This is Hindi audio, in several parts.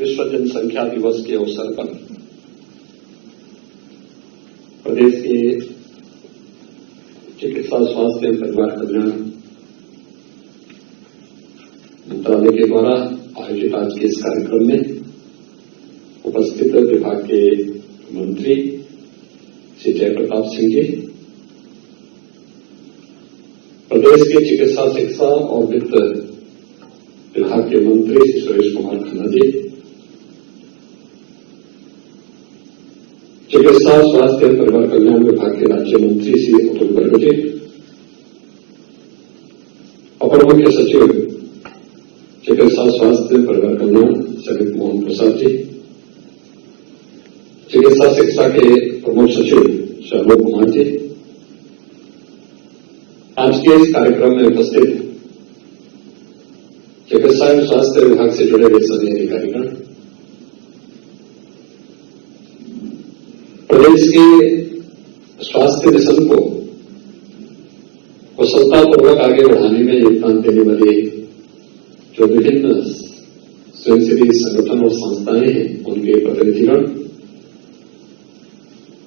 विश्व जनसंख्या दिवस के अवसर पर प्रदेश के चिकित्सा स्वास्थ्य एवं परिवार कल्याण मंत्रालय के द्वारा आयोजित आज के इस कार्यक्रम में उपस्थित विभाग के मंत्री श्री जयप्रताप सिंह जी, प्रदेश के चिकित्सा शिक्षा और वित्त विभाग के मंत्री श्री सुरेश कुमार खन्ना जी, चिकित्सा स्वास्थ्य एवं परिवार कल्याण विभाग के राज्य मंत्री श्री अतुल गर्ग जी, अपर मुख्य सचिव चिकित्सा स्वास्थ्य परिवार कल्याण समित मोहन प्रसाद जी, चिकित्सा शिक्षा के प्रमुख सचिव श्री अलोक कुमार जी, आज के इस कार्यक्रम में उपस्थित चिकित्सा एवं स्वास्थ्य विभाग से जुड़े हुए सभी अधिकारीगण, प्रदेश के स्वास्थ्य मिशन को कुशलतापूर्वक आगे बढ़ाने में योगदान देने वाले जो विभिन्न स्वयंसेवी संगठन और संस्थाएं हैं, उनके प्रतिनिधिगण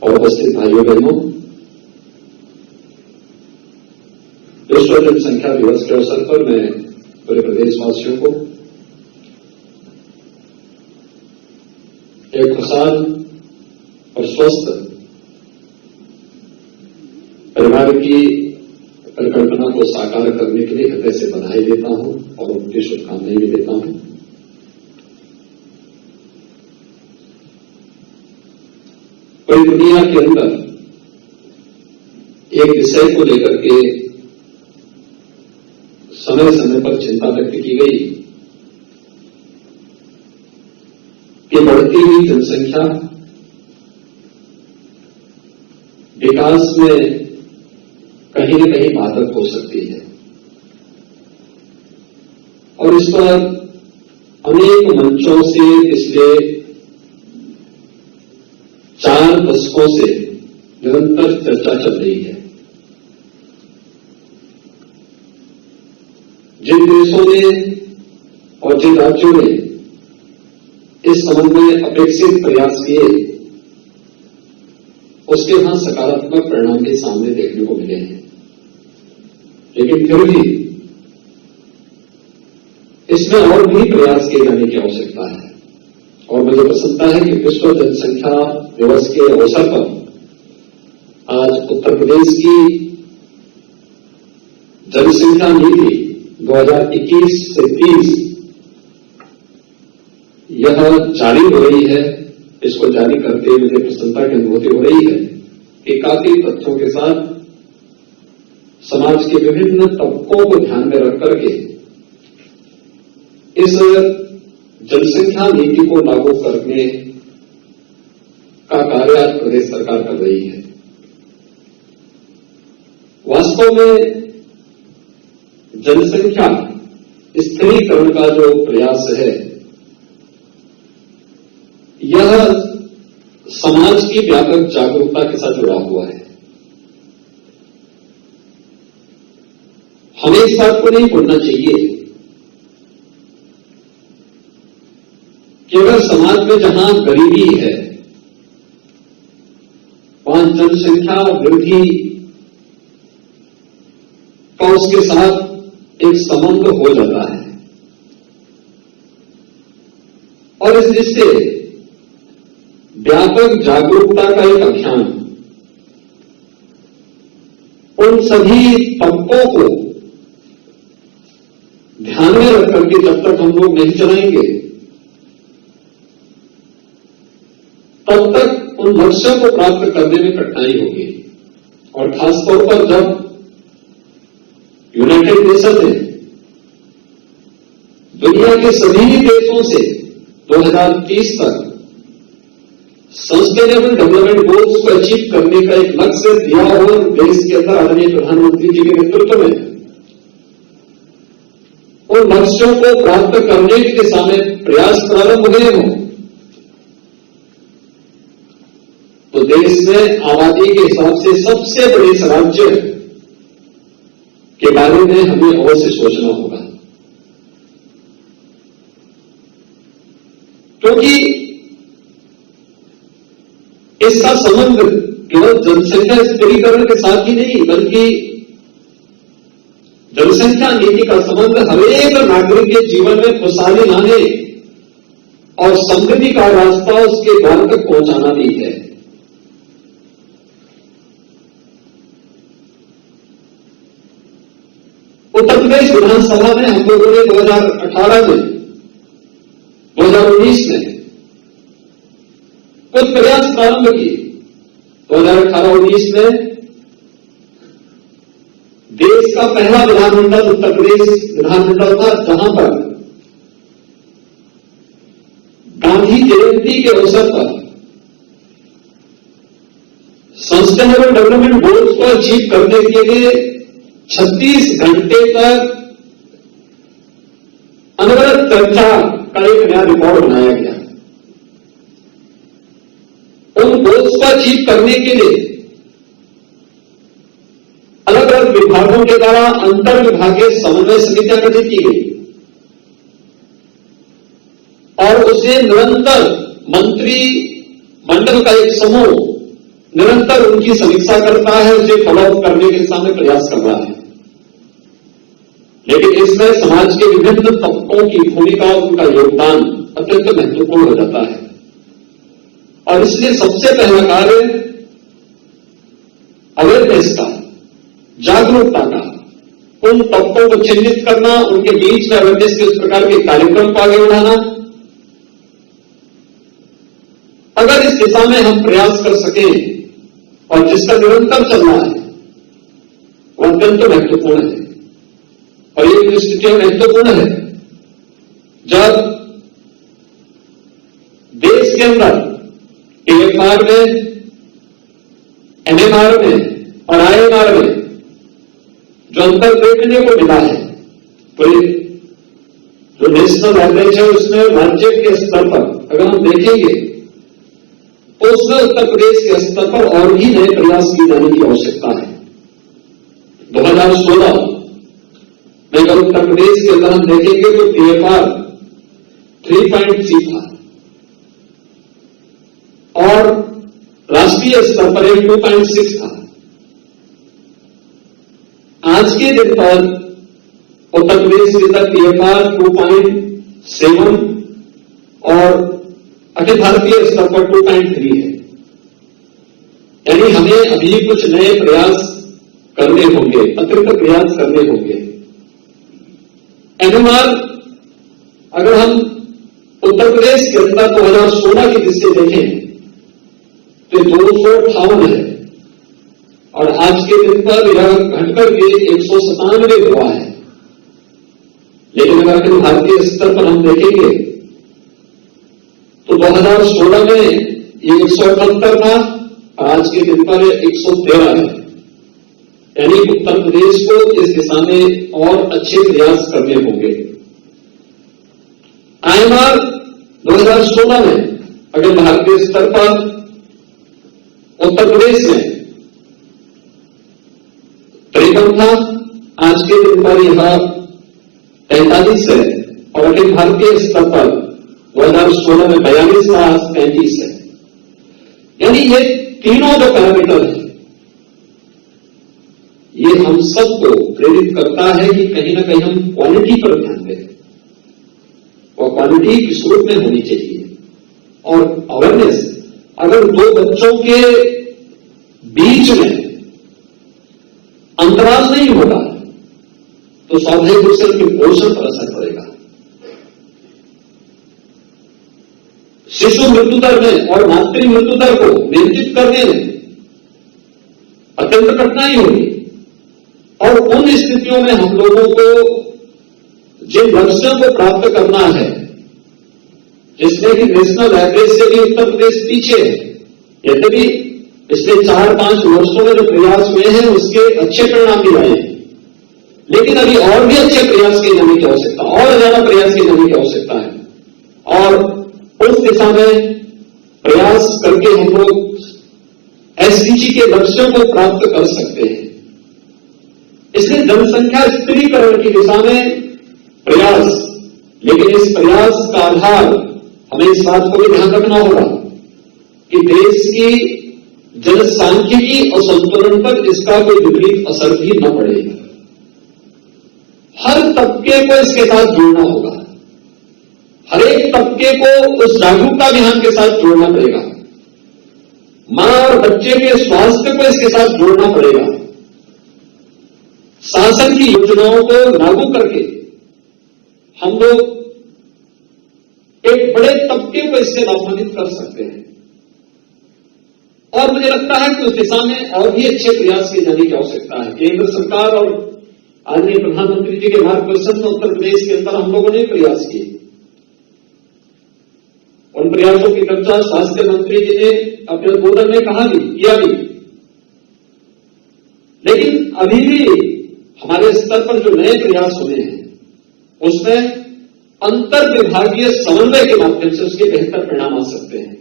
और उपस्थित भाइयों बहनों, विश्व जनसंख्या दिवस के अवसर पर मैं पूरे प्रदेशवासियों को एक खुशहाल और स्वस्थ परिवार की परिकल्पना को साकार करने के लिए हृदय से बधाई देता हूं और उनकी शुभकामनाएं भी देता हूं। पूरी दुनिया के अंदर एक विषय को लेकर के समय समय पर चिंता व्यक्त की गई कि बढ़ती हुई जनसंख्या विकास में कहीं न कहीं बाधक हो सकती है और इस पर अनेक मंचों से पिछले 4 दशकों से निरंतर चर्चा चल रही है। जिन देशों ने और जिन राज्यों ने इस संबंध में अपेक्षित प्रयास किए, उसके यहां सकारात्मक परिणाम भी सामने देखने को मिले हैं, लेकिन फिर भी इसमें और भी प्रयास किए जाने की आवश्यकता है। और मुझे प्रसन्नता है कि विश्व जनसंख्या दिवस के अवसर पर आज उत्तर प्रदेश की जनसंख्या नीति 2021 से 30 यह जारी हो रही है। इसको जारी करते हुए मुझे प्रसन्नता की अनुभूति हो रही है कि काफी तथ्यों के साथ समाज के विभिन्न तबकों को ध्यान में रख करके इस जनसंख्या नीति को लागू करने का कार्य आज प्रदेश सरकार कर रही है। वास्तव में जनसंख्या स्थिरीकरण का जो प्रयास है, यह समाज की व्यापक जागरूकता के साथ जुड़ा हुआ है। हमें इस बात को नहीं भूलना चाहिए कि अगर समाज में जहां गरीबी है, वहां जनसंख्या वृद्धि का उसके साथ एक संबंध हो जाता है और इस दृष्टि से व्यापक जागरूकता का एक अभियान उन सभी तबकों को ध्यान में रख करके जब तक हम लोग नहीं चलाएंगे, तब तक उन लक्ष्यों को प्राप्त करने में कठिनाई होगी। और खासतौर पर जब यूनाइटेड नेशन ने दुनिया के सभी देशों से 2030 तक सस्टेनेबल डेवलपमेंट गोल्स को अचीव करने का एक लक्ष्य दिया और देश के अंदर आदरणीय प्रधानमंत्री जी के नेतृत्व में उन लक्ष्यों को प्राप्त करने की दिशा में प्रयास प्रारंभ हुए हों, तो देश में आबादी के हिसाब से सबसे बड़े इस राज्य के बारे में हमें अवश्य सोचना होगा। क्योंकि इसका संबंध केवल जनसंख्या स्थिरीकरण के साथ ही नहीं, बल्कि जनसंख्या नीति का संबंध हरेक नागरिक के जीवन में खुशहाली लाने और समृद्धि का रास्ता उसके द्वार तक पहुंचाना भी है। उत्तर प्रदेश विधानसभा में हम लोगों ने 2018 में 2019 में कुछ प्रयास प्रारंभ किए। 2018-19 में देश का पहला विधानमंडल उत्तर प्रदेश विधानमंडल था, जहां पर गांधी जयंती के अवसर पर सस्टेनेबल डेवलपमेंट गोल्स को अचीव करने के लिए 36 घंटे तक अनवरत चर्चा का एक नया रिकॉर्ड बनाया गया। उन गोल्स को अचीव करने के लिए अलग अलग विभागों के द्वारा अंतर विभागीय समन्वय समितियां गठित की गई और उसे निरंतर मंत्री मंडल का एक समूह निरंतर उनकी समीक्षा करता है, उसे फॉलोअप करने के दिशा में प्रयास कर रहा है। लेकिन इसमें समाज के विभिन्न तबकों की भूमिका और उनका योगदान अत्यंत महत्वपूर्ण हो जाता है और इसलिए सबसे पहला कार्य अवेयरनेस का, जागरूकता का, उन तबकों को चिन्हित करना, उनके बीच में अवेयरनेस के इस प्रकार के कार्यक्रम को आगे बढ़ाना। अगर इस दिशा में हम प्रयास कर सकें और जिसका निरंतर चलना है, वो अत्यंत महत्वपूर्ण है। और ये स्थिति महत्वपूर्ण है जब देश के अंदर AFR में, NMR में और IMR में जो अंतर देखने को मिला है, तो जो नेशनल एवरेज है उसमें राज्य के स्तर पर अगर हम देखेंगे तो उसमें उत्तर प्रदेश के स्तर पर और भी नए प्रयास किए जाने की आवश्यकता है। 2016 में अगर उत्तर प्रदेश के अंदर हम देखेंगे तो AFR 3.3 था और राष्ट्रीय स्तर पर 2.6 था। आज के दिन पर उत्तर प्रदेश के अंदर AFR 2.7 और अखिल भारतीय स्तर पर 2.3 है। यानी हमें अभी कुछ नए प्रयास करने होंगे, अतिरिक्त प्रयास करने होंगे। NMR अगर हम उत्तर प्रदेश के अंदर 2016 की दृष्टि देखें तो 258 है और आज के दिन पर यह घटकर के 197 हुआ है। लेकिन अगर अखिल भारतीय स्तर पर हम देखेंगे तो 2016 में ये 178 था और आज के दिन पर 113 है। यानी उत्तर प्रदेश को इस दिशा में और अच्छे प्रयास करने होंगे। IMR 2016 में अगर भारतीय स्तर पर उत्तर प्रदेश में 53 था, आज के दिन पर यह 43 है और अखिल भारतीय स्तर पर 2016 में 42 था, 35 है। यानी ये तीनों जो पैरामीटर है ये हम सबको प्रेरित करता है कि कहीं ना कहीं हम क्वालिटी पर ध्यान दें और क्वालिटी किस रूप में होनी चाहिए। और अवेयरनेस अगर दो बच्चों के बीच में अंतराल नहीं होगा तो स्वाभाविक रूप से उनके पोषण पर असर पड़ेगा। शिशु मृत्यु दर में और मातृ मृत्यु दर को नियंत्रित करने में अत्यंत कठिनाई होगी और उन स्थितियों में हम लोगों को जिन लक्ष्यों को प्राप्त करना है, जिसमें कि नेशनल एवरेज से भी उत्तर प्रदेश पीछे है, यद्यपि पिछले 4-5 वर्षों में जो प्रयास हुए हैं उसके अच्छे परिणाम भी आए हैं, लेकिन अभी और भी अच्छे प्रयास किए जाने की आवश्यकता, और ज्यादा प्रयास किए जाने की आवश्यकता है। और उस दिशा में प्रयास करके हम लोग SDG के लक्ष्यों को प्राप्त कर सकते हैं। इसलिए जनसंख्या स्थिरीकरण की दिशा में प्रयास, लेकिन इस प्रयास का आधार हमें इस बात को भी ध्यान रखना होगा कि देश की जनसांख्यिकी और संतुलन पर इसका कोई विपरीत असर भी न पड़े। हर तबके को इसके साथ जोड़ना होगा, हर एक तबके को उस जागरूकता अभियान के साथ जोड़ना पड़ेगा, मां और बच्चे के स्वास्थ्य को इसके साथ जोड़ना पड़ेगा। शासन की योजनाओं को लागू करके हम लोग एक बड़े तबके को इससे लाभान्वित कर सकते हैं और मुझे लगता है कि उस दिशा में और भी अच्छे प्रयास किए जाने की आवश्यकता है। केंद्र सरकार और आदरणीय प्रधानमंत्री जी के मार्गदर्शन में उत्तर प्रदेश के अंदर हम लोगों ने प्रयास किए। उन प्रयासों की चर्चा स्वास्थ्य मंत्री जी ने अपने उद्बोधन में कहा भी, किया भी, लेकिन अभी भी हमारे स्तर पर जो नए प्रयास हुए हैं उसमें अंतर विभागीय समन्वय के माध्यम से उसके बेहतर परिणाम आ सकते हैं।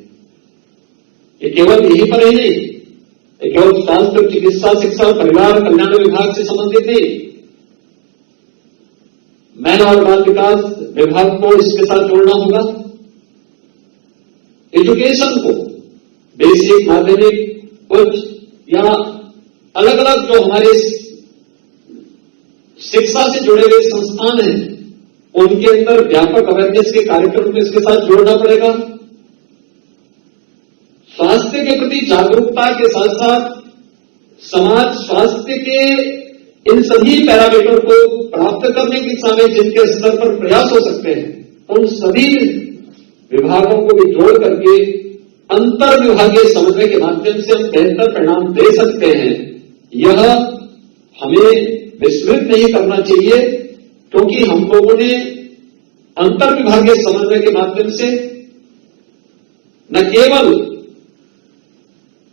ये केवल यहीं पर ही नहीं, ये केवल स्वास्थ्य, चिकित्सा, शिक्षा और परिवार कल्याण विभाग से संबंधित नहीं, महिला और बाल विकास विभाग को इसके साथ जोड़ना होगा, एजुकेशन को, बेसिक, माध्यमिक, उच्च या अलग अलग जो हमारे शिक्षा से जुड़े हुए संस्थान हैं उनके अंदर व्यापक अवेयरनेस के कार्यक्रम को इसके साथ जोड़ना पड़ेगा। स्वास्थ्य के प्रति जागरूकता के साथ साथ समाज स्वास्थ्य के इन सभी पैरामीटर को प्राप्त करने की दिशा में जिनके स्तर पर प्रयास हो सकते हैं उन सभी विभागों को भी जोड़ करके अंतर विभागीय समन्वय के माध्यम से हम बेहतर परिणाम दे सकते हैं। यह हमें विस्मृत नहीं करना चाहिए, क्योंकि हम लोगों ने अंतर विभागीय समन्वय के माध्यम से न केवल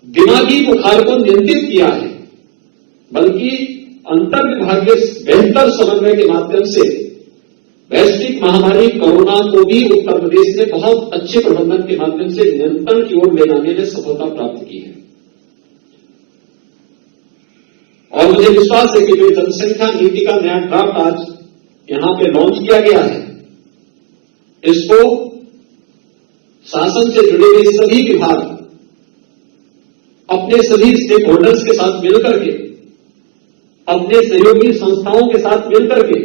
दिमागी बुखार को नियंत्रित किया है, बल्कि अंतर विभागीय बेहतर समन्वय के माध्यम से वैश्विक महामारी कोरोना को भी उत्तर प्रदेश ने बहुत अच्छे प्रबंधन के माध्यम से नियंत्रण की ओर ले जाने में सफलता प्राप्त की है। और मुझे विश्वास है कि जो जनसंख्या नीति का नया ड्राफ्ट आज यहां पे लॉन्च किया गया है, इसको शासन से जुड़े हुए सभी विभाग अपने सभी स्टेक होल्डर्स के साथ मिलकर के, अपने सहयोगी संस्थाओं के साथ मिलकर के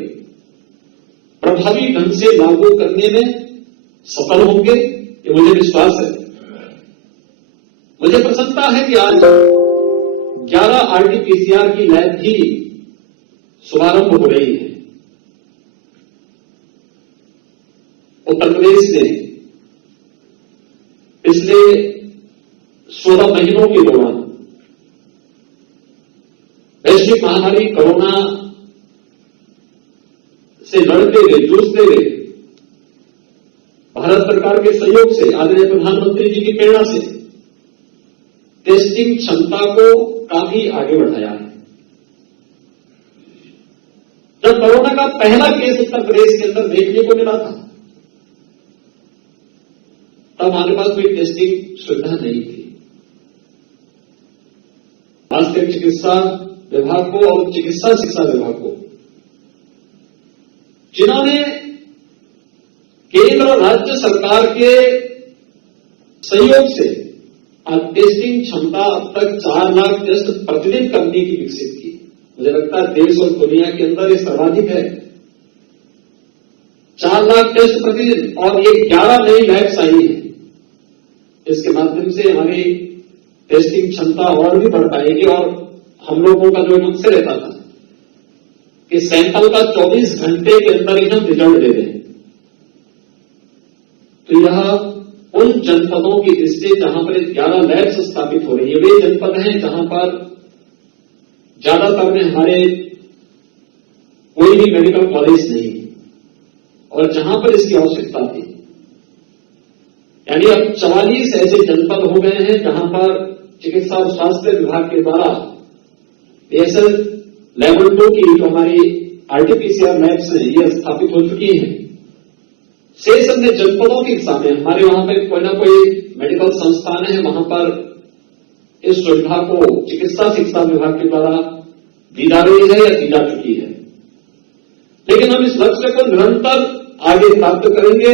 प्रभावी ढंग से लागू करने में सफल होंगे, ये मुझे विश्वास है। मुझे प्रसन्नता है कि आज 11 आरटीपीसीआर की लैब भी शुभारंभ हो रही है। उत्तर प्रदेश ने पिछले 16 महीनों के दौरान वैश्विक महामारी कोरोना से लड़ते हुए, जूझते हुए भारत सरकार के सहयोग से, आदरणीय प्रधानमंत्री जी की प्रेरणा से टेस्टिंग क्षमता को काफी आगे बढ़ाया है। जब कोरोना का पहला केस उत्तर प्रदेश के अंदर देखने को मिला था, तब हमारे पास कोई टेस्टिंग सुविधा नहीं थी। स्वास्थ्य चिकित्सा विभाग को और चिकित्सा शिक्षा विभाग को, जिन्होंने केंद्र और राज्य सरकार के सहयोग से आज टेस्टिंग क्षमता अब तक 4 लाख टेस्ट प्रतिदिन करने की विकसित की। मुझे लगता है देश और दुनिया के अंदर ये सर्वाधिक है। 4 लाख टेस्ट प्रतिदिन, और ये 11 नई लैब्स आई है। इसके माध्यम से हमारी टेस्टिंग क्षमता और भी बढ़ पाएगी। और हम लोगों का जो मकसद रहता था कि सैंपल का 24 घंटे के अंदर ही हम रिजल्ट दे दें, तो यह उन जनपदों की दृष्टि जहां पर 11 लैब्स स्थापित हो रही है, वे जनपद हैं जहां पर ज्यादातर में हमारे कोई भी मेडिकल कॉलेज नहीं, और जहां पर इसकी आवश्यकता थी। यानी अब 44 ऐसे जनपद हो गए हैं जहां पर चिकित्सा और स्वास्थ्य विभाग के द्वारा PSL लेवल 2 की जो हमारी आरटीपीसीआर लैब्स हैं, ये स्थापित हो चुकी हैं। शेष अन्य जनपदों की दिशा में हमारे वहां पर कोई ना कोई मेडिकल संस्थान है, वहां पर इस सुविधा को चिकित्सा शिक्षा विभाग के द्वारा दी जा रही है या दी जा चुकी है। लेकिन हम इस लक्ष्य को निरंतर आगे प्राप्त करेंगे।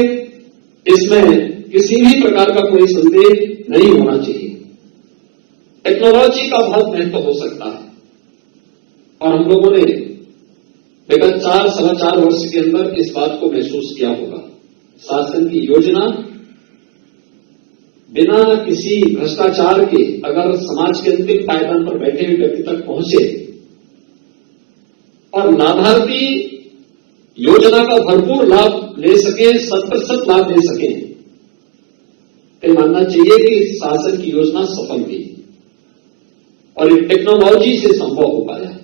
इसमें किसी भी प्रकार का कोई संदेह नहीं होना चाहिए। टेक्नोलॉजी का बहुत महत्व हो सकता है और हम लोगों ने विगत 4-4.25 वर्ष के अंदर इस बात को महसूस किया होगा। शासन की योजना बिना किसी भ्रष्टाचार के अगर समाज के अंतिम पायदान पर बैठे हुए व्यक्ति तक पहुंचे और लाभार्थी योजना का भरपूर लाभ ले सके, 100% लाभ ले सके, तो मानना चाहिए कि शासन की योजना सफल थी और ये टेक्नोलॉजी से संभव हो पाया।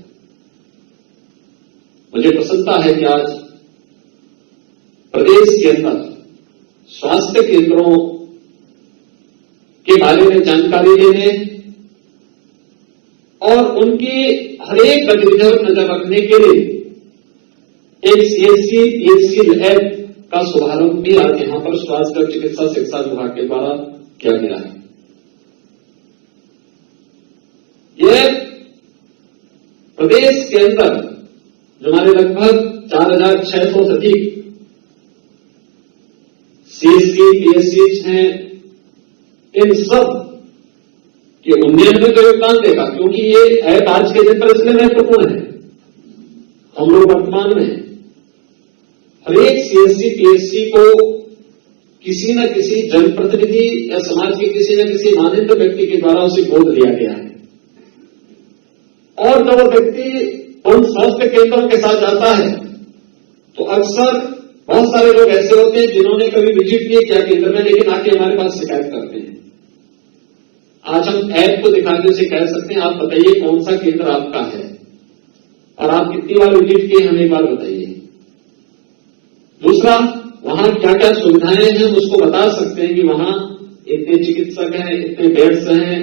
मुझे प्रसन्नता है कि आज प्रदेश के अंदर स्वास्थ्य केंद्रों के बारे में जानकारी लेने और उनकी हर एक गतिविधियों पर नजर रखने के लिए एक सीएससी पीएचसी लैब का शुभारंभ भी आज यहां पर स्वास्थ्य और चिकित्सा शिक्षा विभाग के द्वारा किया गया है। यह प्रदेश के अंदर जो हमारे लगभग 4,600 से अधिक सीएससी पीएचसी हैं, इन सब के उन्नयन में तो योगदान देगा, क्योंकि ये ऐप आज के दिन पर इसलिए महत्वपूर्ण है। हम लोग वर्तमान में हर एक सीएससी पीएचसी को किसी न किसी जनप्रतिनिधि या समाज के किसी न किसी मान्यता व्यक्ति के द्वारा उसे गोद लिया गया है और जब व्यक्ति उन स्वास्थ्य केंद्रों के साथ जाता है तो अक्सर बहुत सारे लोग ऐसे होते हैं जिन्होंने कभी विजिट नहीं किया केंद्र में, लेकिन आके हमारे पास शिकायत करते हैं। आज हम ऐप को दिखाकर उसे कह सकते हैं, आप बताइए कौन सा केंद्र आपका है और आप कितनी बार विजिट किए, हमें एक बार बताइए। दूसरा, वहां क्या क्या सुविधाएं हैं उसको बता सकते हैं कि वहां इतने चिकित्सक हैं, इतने बेड्स हैं,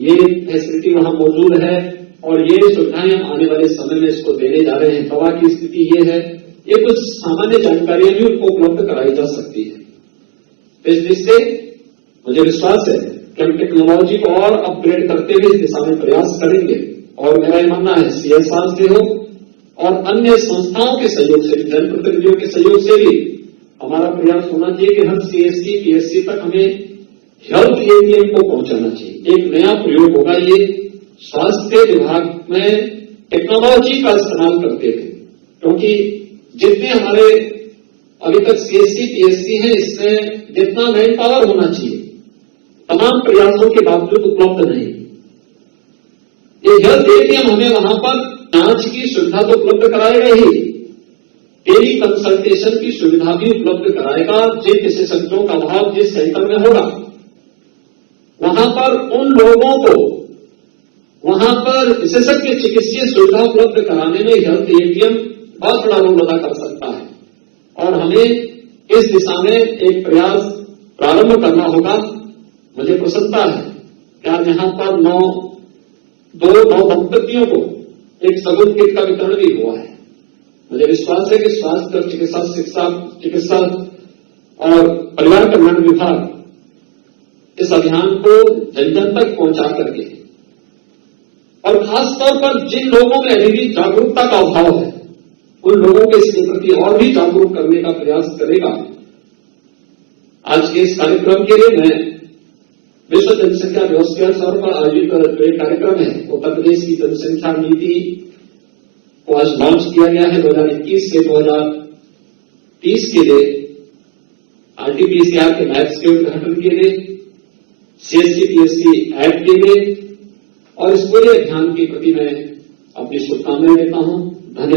ये फैसिलिटी वहां मौजूद है और ये सुविधाएं हम आने वाले समय में इसको देने जा रहे हैं, दवा की स्थिति ये है। ये कुछ सामान्य जानकारियां भी उनको उपलब्ध कराई जा सकती है। तो इस दृष्टि से मुझे विश्वास है कि हम टेक्नोलॉजी को और अपग्रेड करते हुए इस दिशा में प्रयास करेंगे और मेरा ये मानना है सीएसआर से हो और अन्य संस्थाओं के सहयोग से, जनप्रतिनिधियों के सहयोग से भी हमारा प्रयास होना चाहिए कि हर सीएससी पीएचसी तक हमें हेल्थ एटीएम को पहुंचाना चाहिए। एक नया प्रयोग होगा ये स्वास्थ्य विभाग में टेक्नोलॉजी का इस्तेमाल करते हुए, क्योंकि जितने हमारे अभी तक सीएससी पीएचसी हैं इसमें जितना मैन पावर होना चाहिए तमाम प्रयासों के बावजूद उपलब्ध नहीं। ये हेल्थ एटीएम हमें वहां पर जांच की सुविधा तो उपलब्ध कराएगा ही, टेली कंसल्टेशन की सुविधा भी उपलब्ध कराएगा। जिन विशेषज्ञों का अभाव जिस सेंटर में होगा वहां पर उन लोगों को वहां पर विशेषज्ञ चिकित्सीय सुविधा उपलब्ध कराने में हेल्थ एटीएम बहुत बड़ा रोल अदा कर सकता है और हमें इस दिशा में एक प्रयास प्रारंभ करना होगा। मुझे प्रसन्नता है कि आज यहां पर नौ दंपतियों को एक सगुन किट का वितरण भी हुआ है। मुझे विश्वास है कि स्वास्थ्य और चिकित्सा और परिवार कल्याण विभाग इस अभियान को जन जन तक पहुंचा करके और खासतौर पर जिन लोगों में अभी भी जागरूकता का अभाव है उन लोगों के इसके प्रति और भी जागरूक करने का प्रयास करेगा। आज के इस कार्यक्रम के लिए मैं विश्व जनसंख्या दिवस के अवसर पर आयोजित जो एक कार्यक्रम है उत्तर प्रदेश की जनसंख्या नीति को आज लॉन्च किया गया है 2021 से 2030 के लिए आरटीपीसीआर के मैप्स के उद्घाटन के लिए सीएससी पीएचसी ऐप के लिए और इस पूरे अभियान के प्रति मैं अपनी शुभकामनाएं देता हूं।